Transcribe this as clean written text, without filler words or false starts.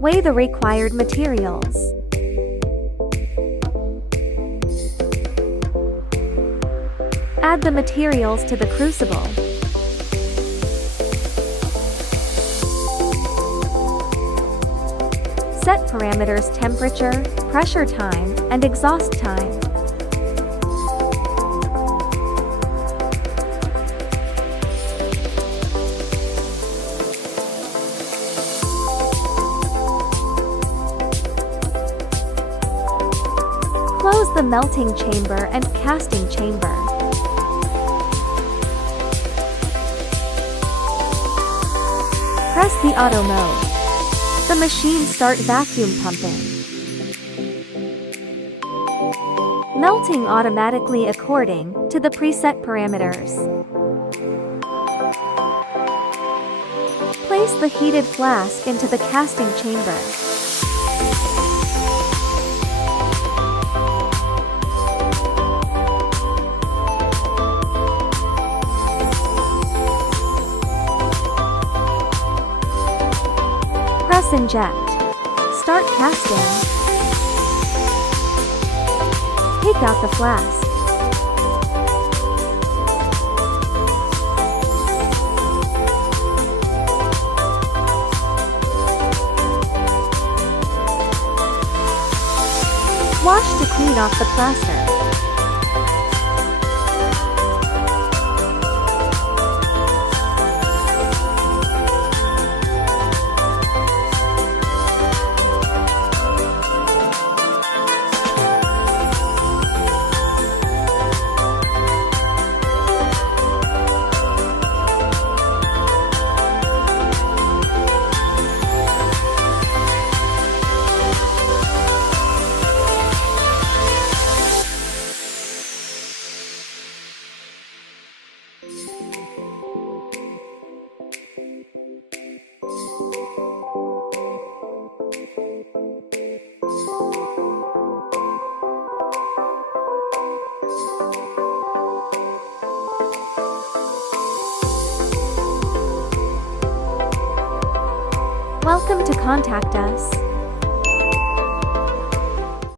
Weigh the required materials. Add the materials to the crucible. Set parameters: temperature, pressure time, and exhaust time. Close the melting chamber and casting chamber. Press the auto mode. The machine start vacuum pumping. Melting automatically according to the preset parameters. Place the heated flask into the casting chamber. Press inject. Start casting. Take out the flask. Wash to clean off the plaster. Welcome to contact us.